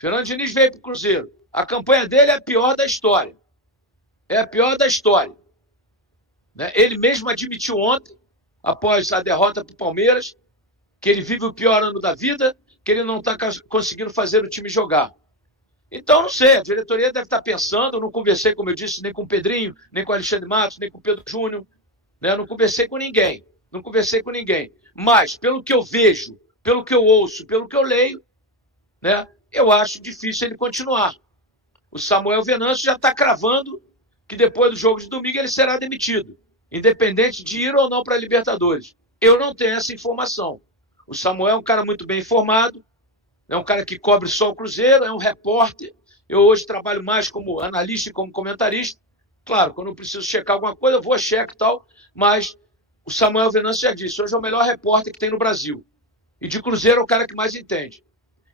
Fernando Diniz veio para o Cruzeiro. A campanha dele é a pior da história. É a pior da história. Né? Ele mesmo admitiu ontem, após a derrota para o Palmeiras, que ele vive o pior ano da vida, que ele não está conseguindo fazer o time jogar. Então, não sei, a diretoria deve estar pensando, eu não conversei, como eu disse, nem com o Pedrinho, nem com o Alexandre Matos, nem com o Pedro Júnior, né? Não conversei com ninguém, Mas, pelo que eu vejo, pelo que eu ouço, pelo que eu leio, né? Eu acho difícil ele continuar. O Samuel Venâncio já está cravando que depois do jogo de domingo ele será demitido, independente de ir ou não para a Libertadores. Eu não tenho essa informação. O Samuel é um cara muito bem informado, é um cara que cobre só o Cruzeiro, é um repórter. Eu hoje trabalho mais como analista e como comentarista. Claro, quando eu preciso checar alguma coisa, eu vou, checo e tal, mas o Samuel Venâncio já disse, hoje é o melhor repórter que tem no Brasil. E de Cruzeiro é o cara que mais entende.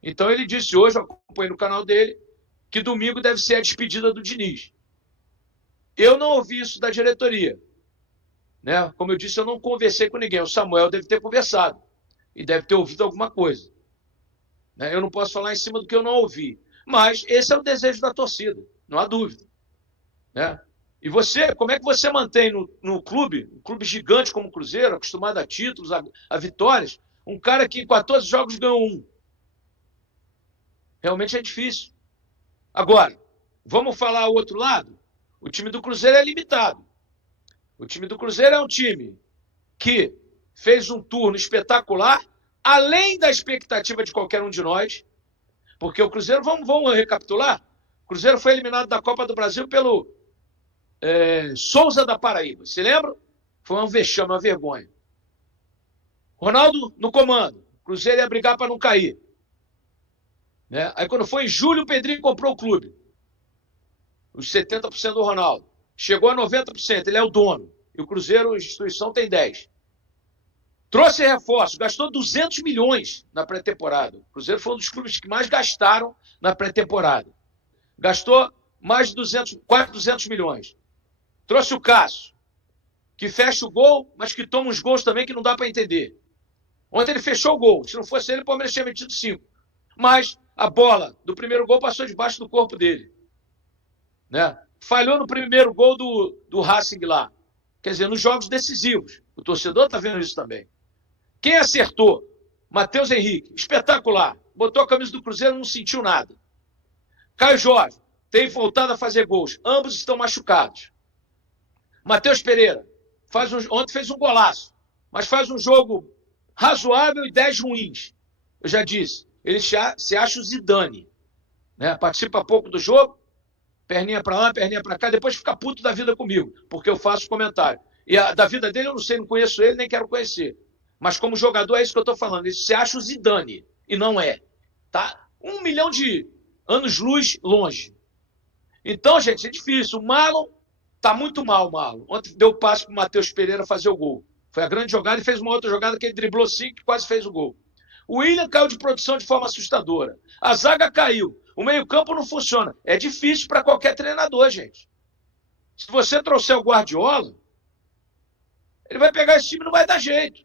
Então ele disse hoje, eu acompanhei no canal dele, que domingo deve ser a despedida do Diniz. Eu não ouvi isso da diretoria. Né? Como eu disse, eu não conversei com ninguém. O Samuel deve ter conversado e deve ter ouvido alguma coisa. Né? Eu não posso falar em cima do que eu não ouvi. Mas esse é o desejo da torcida, não há dúvida. Né? E você, como é que você mantém no clube, um clube gigante como o Cruzeiro, acostumado a títulos, a vitórias, um cara que em 14 jogos ganhou um? Realmente é difícil. Agora, vamos falar o outro lado? O time do Cruzeiro é limitado. O time do Cruzeiro é um time que fez um turno espetacular, além da expectativa de qualquer um de nós, porque o Cruzeiro, vamos recapitular, o Cruzeiro foi eliminado da Copa do Brasil pelo Souza da Paraíba, se lembra? Foi um vexame, uma vergonha. Ronaldo no comando, o Cruzeiro ia brigar para não cair. Né? Aí quando foi em julho, o Pedrinho comprou o clube. Os 70% do Ronaldo. Chegou a 90%, ele é o dono. E o Cruzeiro, a instituição, tem 10%. Trouxe reforço, gastou 200 milhões na pré-temporada. O Cruzeiro foi um dos clubes que mais gastaram na pré-temporada. Gastou mais de 200, quase 200 milhões. Trouxe o Cássio, que fecha o gol, mas que toma uns gols também que não dá para entender. Ontem ele fechou o gol. Se não fosse ele, o Palmeiras tinha metido 5. Mas a bola do primeiro gol passou debaixo do corpo dele. Né? Falhou no primeiro gol do Racing lá. Quer dizer, nos jogos decisivos. O torcedor está vendo isso também. Quem acertou? Matheus Henrique. Espetacular. Botou a camisa do Cruzeiro e não sentiu nada. Caio Jorge. Tem voltado a fazer gols. Ambos estão machucados. Matheus Pereira. Ontem fez um golaço. Mas faz um jogo razoável e 10 ruins. Eu já disse. Ele se acha o Zidane. Né? Participa pouco do jogo. Perninha para lá, perninha para cá, depois fica puto da vida comigo, porque eu faço comentário. E da vida dele eu não sei, não conheço ele, nem quero conhecer. Mas como jogador é isso que eu estou falando. Ele se acha o Zidane, e não é. Tá 1 milhão de anos-luz longe. Então, gente, é difícil. O Marlon tá muito mal, o Marlon. Ontem deu passe para o Matheus Pereira fazer o gol. Foi a grande jogada e fez uma outra jogada que ele driblou 5 e quase fez o gol. O William caiu de produção de forma assustadora. A zaga caiu. O meio-campo não funciona. É difícil para qualquer treinador, gente. Se você trouxer o Guardiola, ele vai pegar esse time e não vai dar jeito.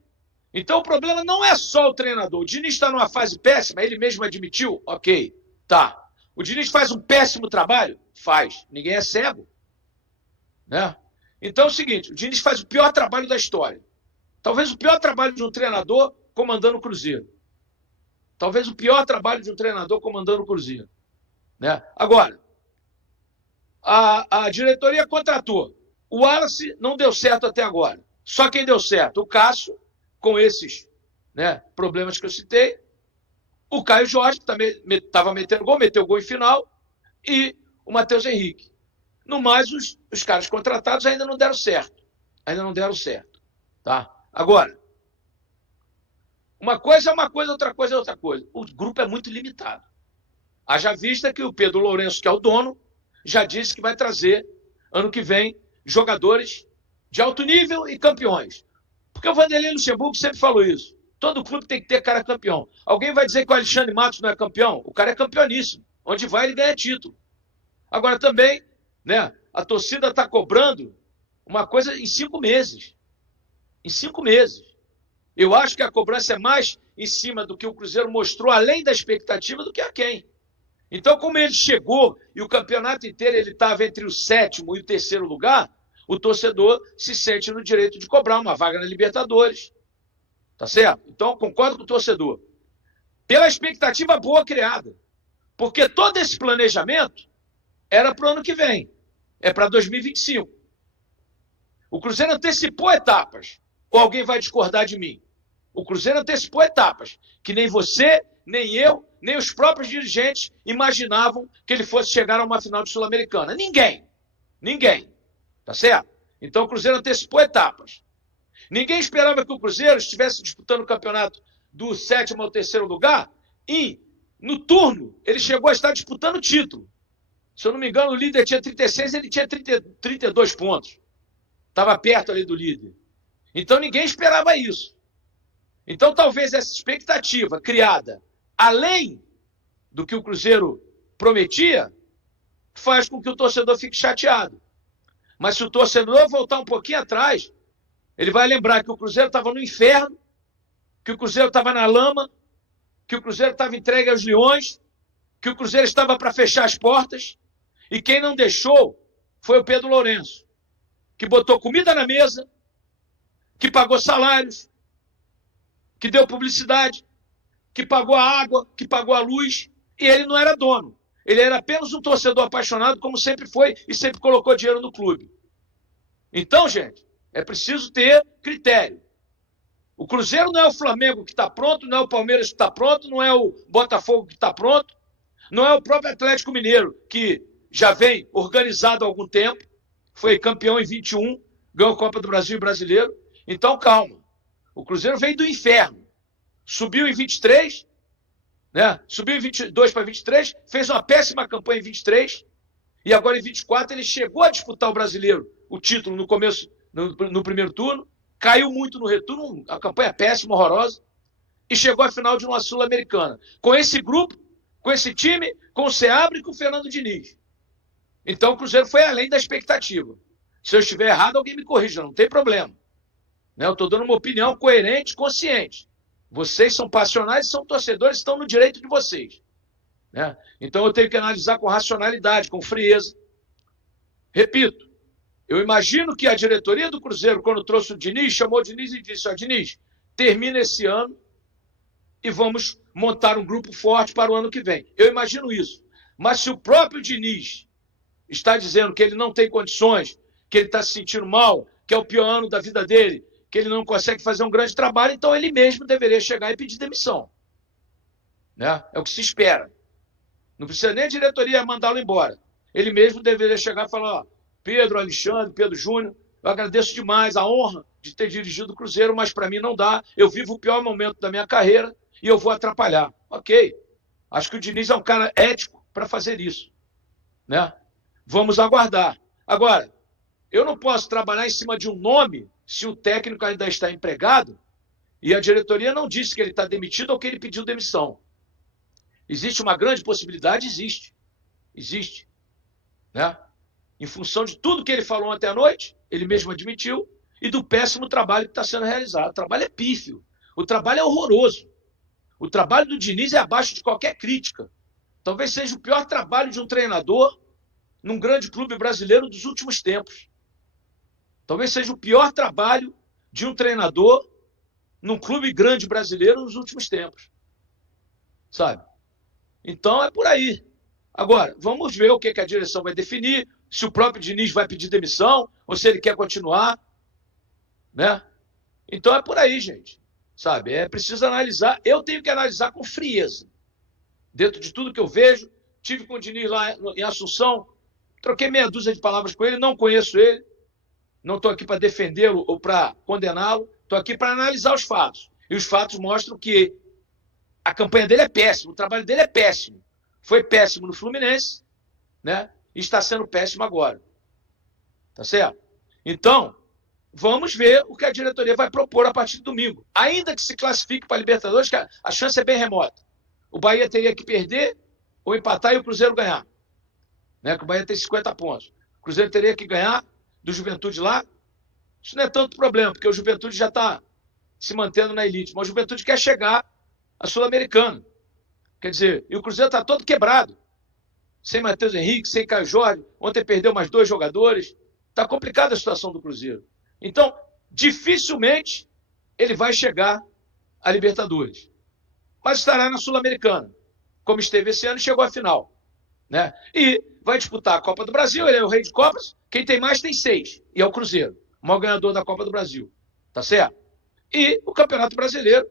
Então o problema não é só o treinador. O Diniz está numa fase péssima, ele mesmo admitiu? Ok, tá. O Diniz faz um péssimo trabalho? Faz. Ninguém é cego. Né? Então é o seguinte, o Diniz faz o pior trabalho da história. Talvez o pior trabalho de um treinador comandando o Cruzeiro. Talvez o pior trabalho de um treinador comandando o Cruzeiro. Né? Agora, a diretoria contratou. O Wallace não deu certo até agora. Só quem deu certo? O Cássio, com esses, né, problemas que eu citei. O Caio Jorge, que também estava metendo gol, meteu gol em final. E o Matheus Henrique. No mais, os caras contratados ainda não deram certo. Ainda não deram certo. Tá? Agora, uma coisa é uma coisa, outra coisa é outra coisa. O grupo é muito limitado. Haja vista que o Pedro Lourenço, que é o dono, já disse que vai trazer, ano que vem, jogadores de alto nível e campeões. Porque o Vanderlei Luxemburgo sempre falou isso. Todo clube tem que ter cara campeão. Alguém vai dizer que o Alexandre Matos não é campeão? O cara é campeoníssimo. Onde vai, ele ganha título. Agora também, né, a torcida está cobrando uma coisa em 5 meses. Em 5 meses. Eu acho que a cobrança é mais em cima do que o Cruzeiro mostrou, além da expectativa, do que a quem. Então, como ele chegou e o campeonato inteiro ele estava entre o sétimo e o terceiro lugar, o torcedor se sente no direito de cobrar uma vaga na Libertadores. Tá certo? Então, concordo com o torcedor. Pela expectativa boa criada. Porque todo esse planejamento era para o ano que vem. É para 2025. O Cruzeiro antecipou etapas. Ou alguém vai discordar de mim? O Cruzeiro antecipou etapas que nem você, nem eu, nem os próprios dirigentes imaginavam que ele fosse chegar a uma final de Sul-Americana. Ninguém. Ninguém. Tá certo? Então o Cruzeiro antecipou etapas. Ninguém esperava que o Cruzeiro estivesse disputando o campeonato do sétimo ao terceiro lugar e, no turno, ele chegou a estar disputando o título. Se eu não me engano, o líder tinha 36, ele tinha 32 pontos. Estava perto ali do líder. Então ninguém esperava isso. Então talvez essa expectativa criada além do que o Cruzeiro prometia faz com que o torcedor fique chateado. Mas se o torcedor voltar um pouquinho atrás, ele vai lembrar que o Cruzeiro estava no inferno, que o Cruzeiro estava na lama, que o Cruzeiro estava entregue aos leões, que o Cruzeiro estava para fechar as portas, e quem não deixou foi o Pedro Lourenço, que botou comida na mesa, que pagou salários, que deu publicidade, que pagou a água, que pagou a luz, e ele não era dono. Ele era apenas um torcedor apaixonado, como sempre foi, e sempre colocou dinheiro no clube. Então, gente, é preciso ter critério. O Cruzeiro não é o Flamengo que está pronto, não é o Palmeiras que está pronto, não é o Botafogo que está pronto, não é o próprio Atlético Mineiro, que já vem organizado há algum tempo, foi campeão em 21, ganhou a Copa do Brasil e Brasileiro. Então, calma. O Cruzeiro veio do inferno. Subiu em 23, né? Subiu em 22 para 23, fez uma péssima campanha em 23, e agora em 24 ele chegou a disputar o Brasileiro, o título no começo, no primeiro turno, caiu muito no retorno, a campanha péssima, horrorosa, e chegou à final de uma Sul-Americana. Com esse grupo, com esse time, com o Seabra e com o Fernando Diniz. Então o Cruzeiro foi além da expectativa. Se eu estiver errado, alguém me corrija, não tem problema. Né? Eu estou dando uma opinião coerente, consciente. Vocês são passionais, são torcedores, estão no direito de vocês. Né? Então eu tenho que analisar com racionalidade, com frieza. Repito, eu imagino que a diretoria do Cruzeiro, quando trouxe o Diniz, chamou o Diniz e disse: ó, Diniz, termina esse ano e vamos montar um grupo forte para o ano que vem. Eu imagino isso. Mas se o próprio Diniz está dizendo que ele não tem condições, que ele está se sentindo mal, que é o pior ano da vida dele, que ele não consegue fazer um grande trabalho, então ele mesmo deveria chegar e pedir demissão. Né? É o que se espera. Não precisa nem a diretoria mandá-lo embora. Ele mesmo deveria chegar e falar: ó, Pedro, Alexandre, Pedro Júnior, eu agradeço demais a honra de ter dirigido o Cruzeiro, mas para mim não dá. Eu vivo o pior momento da minha carreira e eu vou atrapalhar. Ok. Acho que o Diniz é um cara ético para fazer isso. Né? Vamos aguardar. Agora, eu não posso trabalhar em cima de um nome se o técnico ainda está empregado e a diretoria não disse que ele está demitido ou que ele pediu demissão. Existe uma grande possibilidade? Existe. Existe. Né? Em função de tudo que ele falou ontem à noite, ele mesmo admitiu, e do péssimo trabalho que está sendo realizado. O trabalho é pífio. O trabalho é horroroso. O trabalho do Diniz é abaixo de qualquer crítica. Talvez seja o pior trabalho de um treinador num grande clube brasileiro dos últimos tempos. Talvez seja o pior trabalho de um treinador num clube grande brasileiro nos últimos tempos. Sabe? Então é por aí. Agora, vamos ver o que a direção vai definir, se o próprio Diniz vai pedir demissão, ou se ele quer continuar. Né? Então é por aí, gente. Sabe? É preciso analisar. Eu tenho que analisar com frieza. Dentro de tudo que eu vejo, tive com o Diniz lá em Assunção, troquei meia dúzia de palavras com ele, não conheço ele, não estou aqui para defendê-lo ou para condená-lo, estou aqui para analisar os fatos. E os fatos mostram que a campanha dele é péssima, o trabalho dele é péssimo. Foi péssimo no Fluminense, né? E está sendo péssimo agora. Tá certo? Então, vamos ver o que a diretoria vai propor a partir de domingo. Ainda que se classifique para a Libertadores, que a chance é bem remota. O Bahia teria que perder ou empatar e o Cruzeiro ganhar. Né? Que o Bahia tem 50 pontos. O Cruzeiro teria que ganhar do Juventude lá. Isso não é tanto problema, porque o Juventude já está se mantendo na elite. Mas o Juventude quer chegar à Sul-Americana. Quer dizer, e o Cruzeiro está todo quebrado. sem Matheus Henrique, sem Caio Jorge. Ontem perdeu mais 2 jogadores. Está complicada a situação do Cruzeiro. Então, dificilmente ele vai chegar à Libertadores. Mas estará na Sul-Americana, como esteve esse ano e chegou à final. Né? E vai disputar a Copa do Brasil, ele é o rei de Copas. Quem tem mais tem 6, e é o Cruzeiro, o maior ganhador da Copa do Brasil. Tá certo? E o Campeonato Brasileiro,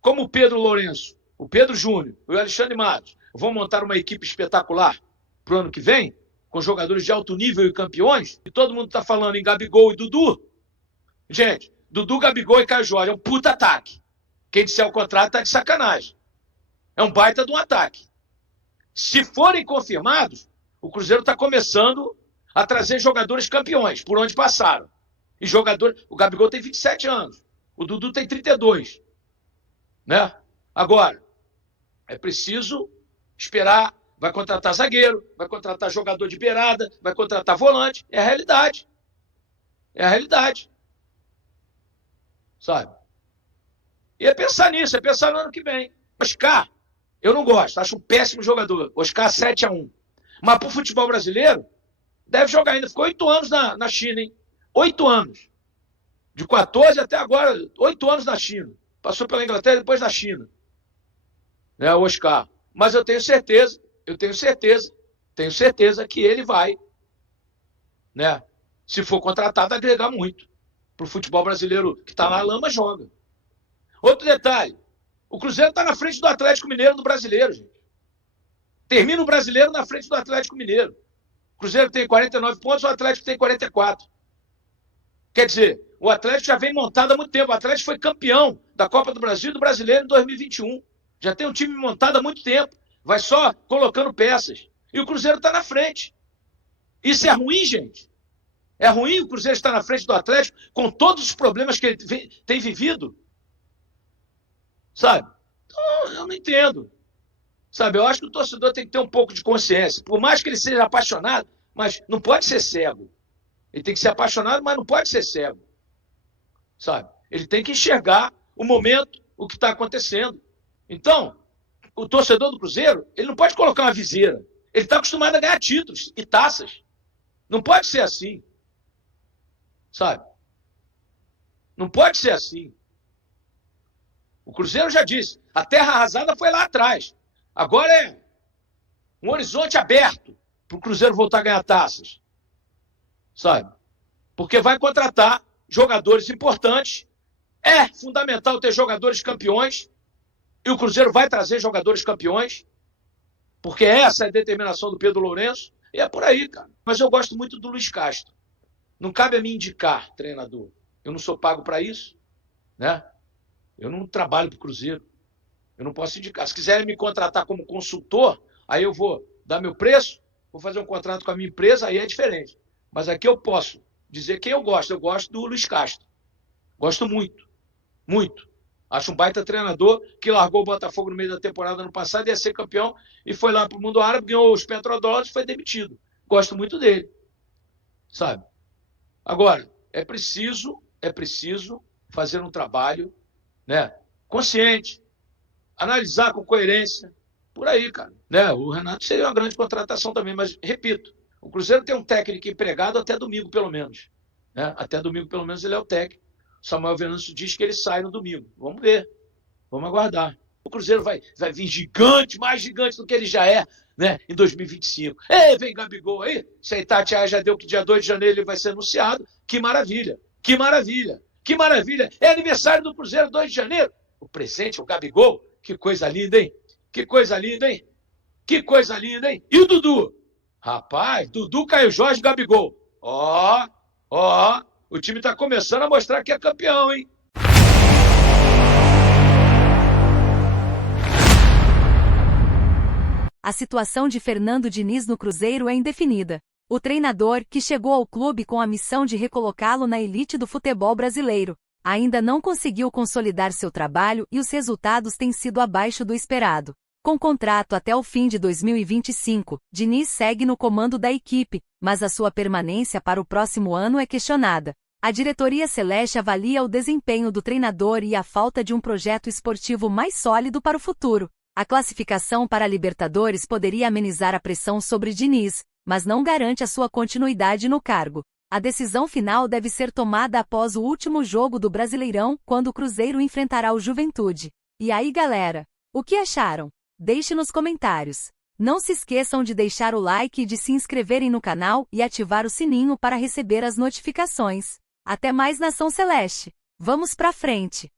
como o Pedro Lourenço, o Pedro Júnior e o Alexandre Matos vão montar uma equipe espetacular para o ano que vem, com jogadores de alto nível e campeões, e todo mundo está falando em Gabigol e Dudu. Gente, Dudu, Gabigol e Caio Jorge é um puta ataque. Quem disser o contrário está de sacanagem. É um baita de um ataque. Se forem confirmados, o Cruzeiro está começando a trazer jogadores campeões, por onde passaram. E o Gabigol tem 27 anos, o Dudu tem 32. Né? Agora, é preciso esperar, vai contratar zagueiro, vai contratar jogador de beirada, vai contratar volante, é a realidade. É a realidade. Sabe? E é pensar nisso, é pensar no ano que vem. Oscar, eu não gosto, acho um péssimo jogador. Oscar 7-1. Mas pro futebol brasileiro, deve jogar ainda. Ficou 8 anos na China, hein? 8 anos. De 14 até agora, 8 anos na China. Passou pela Inglaterra e depois na China. Né, o Oscar. Mas eu tenho certeza que ele vai, né, se for contratado, agregar muito. Pro futebol brasileiro que está na lama, joga. Outro detalhe, o Cruzeiro está na frente do Atlético Mineiro do Brasileiro, gente. Termina o Brasileiro na frente do Atlético Mineiro. O Cruzeiro tem 49 pontos, o Atlético tem 44. Quer dizer, o Atlético já vem montado há muito tempo. O Atlético foi campeão da Copa do Brasil e do Brasileiro em 2021. Já tem um time montado há muito tempo. Vai só colocando peças. E o Cruzeiro está na frente. Isso é ruim, gente? É ruim o Cruzeiro estar na frente do Atlético com todos os problemas que ele tem vivido? Sabe? Então, eu não entendo. Sabe? Eu acho que o torcedor tem que ter um pouco de consciência. Por mais que ele seja apaixonado, mas não pode ser cego. Ele tem que ser apaixonado, mas não pode ser cego. Sabe? Ele tem que enxergar o momento, o que está acontecendo. Então, o torcedor do Cruzeiro, ele não pode colocar uma viseira. Ele está acostumado a ganhar títulos e taças. Não pode ser assim. Sabe? Não pode ser assim. O Cruzeiro já disse, a terra arrasada foi lá atrás. Agora é um horizonte aberto para o Cruzeiro voltar a ganhar taças. Sabe? Porque vai contratar jogadores importantes. É fundamental ter jogadores campeões. E o Cruzeiro vai trazer jogadores campeões. Porque essa é a determinação do Pedro Lourenço. E é por aí, cara. Mas eu gosto muito do Luiz Castro. Não cabe a mim indicar treinador. Eu não sou pago para isso. Né? Eu não trabalho para o Cruzeiro. Eu não posso indicar. Se quiserem me contratar como consultor, aí eu vou dar meu preço, vou fazer um contrato com a minha empresa, aí é diferente. Mas aqui eu posso dizer quem eu gosto. Eu gosto do Luiz Castro. Gosto muito. Muito. Acho um baita treinador que largou o Botafogo no meio da temporada ano passado, ia ser campeão, e foi lá para o mundo árabe, ganhou os petrodólares e foi demitido. Gosto muito dele. Sabe? Agora, é preciso fazer um trabalho, né, consciente, analisar com coerência, por aí, cara. Né? O Renato seria uma grande contratação também, mas, repito, o Cruzeiro tem um técnico empregado até domingo, pelo menos. Né? Até domingo, pelo menos, ele é o técnico. Samuel Venâncio diz que ele sai no domingo. Vamos ver. Vamos aguardar. O Cruzeiro vai vir gigante, mais gigante do que ele já é, né, em 2025. Ei, vem Gabigol aí. Se a Itatiaia já deu que dia 2 de janeiro ele vai ser anunciado. Que maravilha. Que maravilha. Que maravilha. É aniversário do Cruzeiro, 2 de janeiro. O presente, o Gabigol. Que coisa linda, hein? Que coisa linda, hein? Que coisa linda, hein? E o Dudu? Rapaz, Dudu, Caio Jorge, Gabigol. Ó, o time está começando a mostrar que é campeão, hein? A situação de Fernando Diniz no Cruzeiro é indefinida. O treinador, que chegou ao clube com a missão de recolocá-lo na elite do futebol brasileiro, ainda não conseguiu consolidar seu trabalho e os resultados têm sido abaixo do esperado. Com contrato até o fim de 2025, Diniz segue no comando da equipe, mas a sua permanência para o próximo ano é questionada. A diretoria celeste avalia o desempenho do treinador e a falta de um projeto esportivo mais sólido para o futuro. A classificação para a Libertadores poderia amenizar a pressão sobre Diniz, mas não garante a sua continuidade no cargo. A decisão final deve ser tomada após o último jogo do Brasileirão, quando o Cruzeiro enfrentará o Juventude. E aí, galera? O que acharam? Deixe nos comentários. Não se esqueçam de deixar o like e de se inscreverem no canal e ativar o sininho para receber as notificações. Até mais, Nação Celeste! Vamos pra frente!